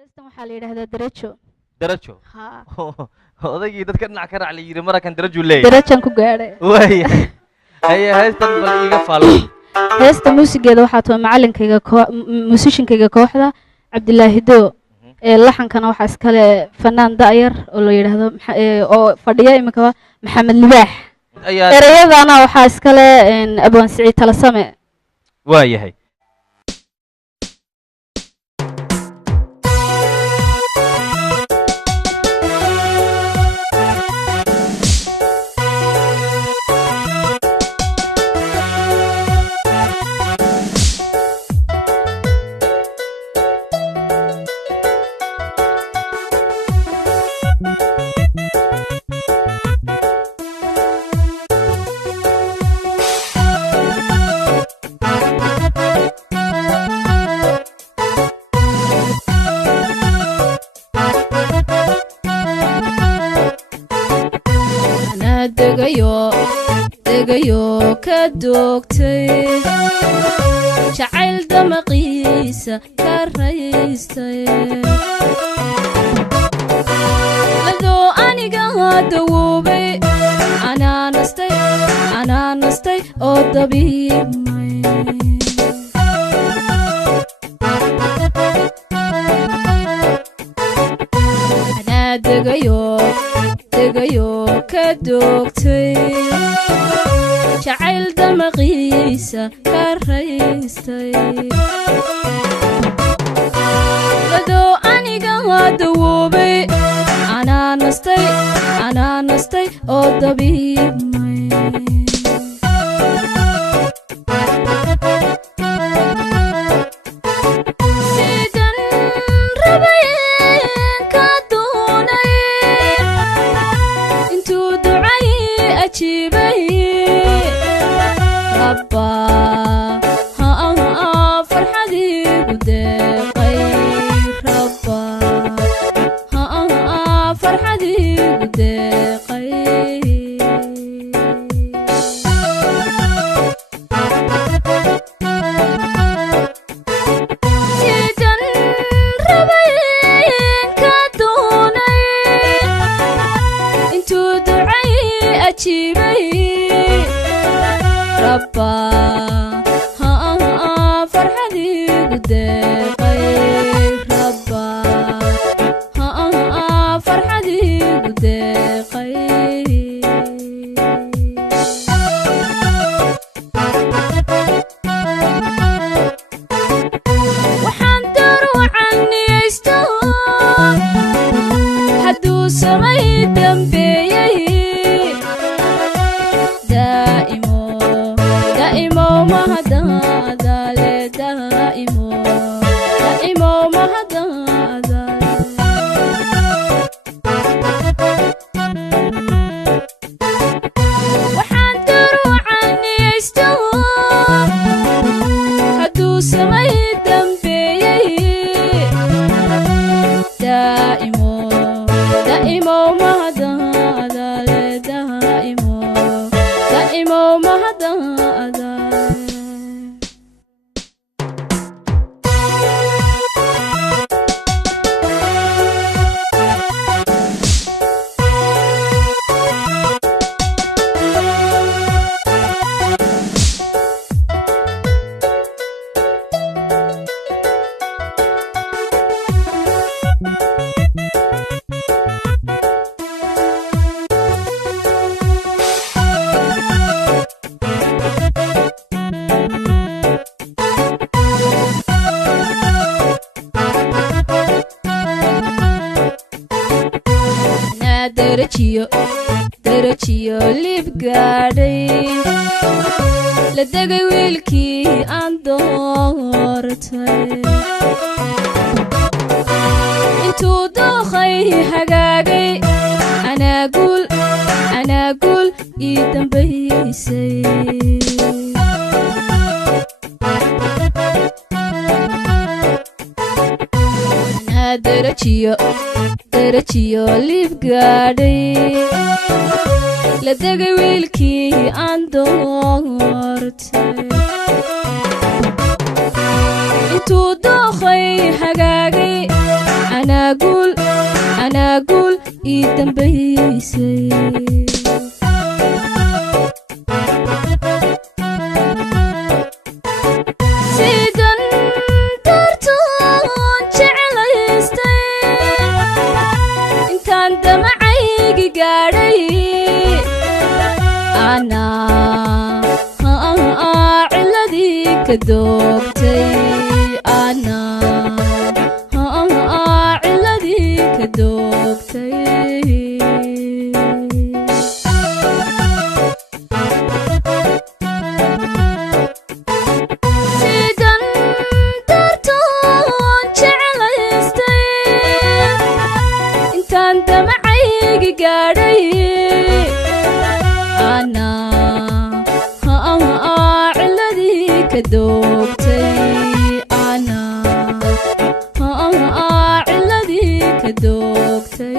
heestan waxaa la yidhaahdaa darajo. darajo haa odaygii dadka dhinac ka raac la yiri marakan darajo leeyahay darajan ku gaadhay. waaya haya heestan bal iga faalo heesta muusigeeda waxaa tahay macalinkayga musiciankayga kooxda Cabdilaahi Doo ee laxankana waxaa iskale fanaan da'yar oo la yiraahdo oo fadhiya imika Maxamed Libaax erayadana waxaa iskale Abaan Siciid Talasame waayahay degayo ka doogtay jacayl damaqiisa ka raystay adoo aniga dawoobay anaa nastay oo dabiibmay anaa degayo ka doogtay jacayl damaqiisa ka raystay adoo aniga dawoobay anaa nastay oo dabiibmay darajiyo lib gaadhay la degay wiilkii aan doortay intuu dooqay hagaagay anaa guul ii dambaysay darajiyo lib gaadhay la degay wiilkii aan doortay intuu dooqay hagaagay dambaysay sidan dartoon jeclaystay intaan damacaygi gaadhay ana ciladii ka doogtay ana ciladii ka doogtay sidan dartoon jeclaystay intaan damacaygi gaadhay ana ciladii ka doogtay ana ciladii ka doogtay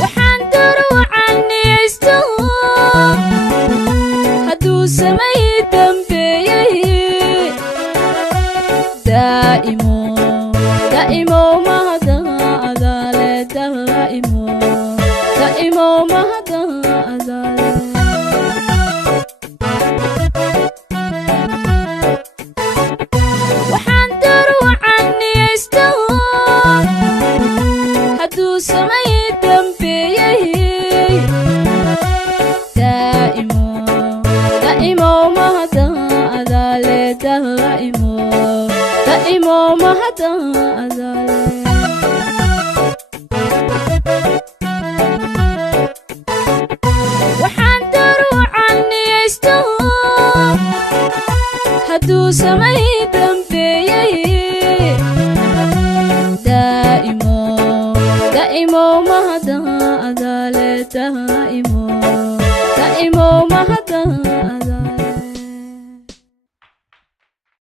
waxaan daruucan niyaysto hadduu samay dambeeyey daa'imo daa'imo mahada adaale daa'imo daa'imo mahada adaale waxaan daruucan niyaysto hadduu samay dambeeyey daa'imo daa'imo mahada adaale daa'imo daa'imo mahada adaale waxaan daruucan niyaysto hadduu samay dambeeyey daa'imo daa'imo mahada adaale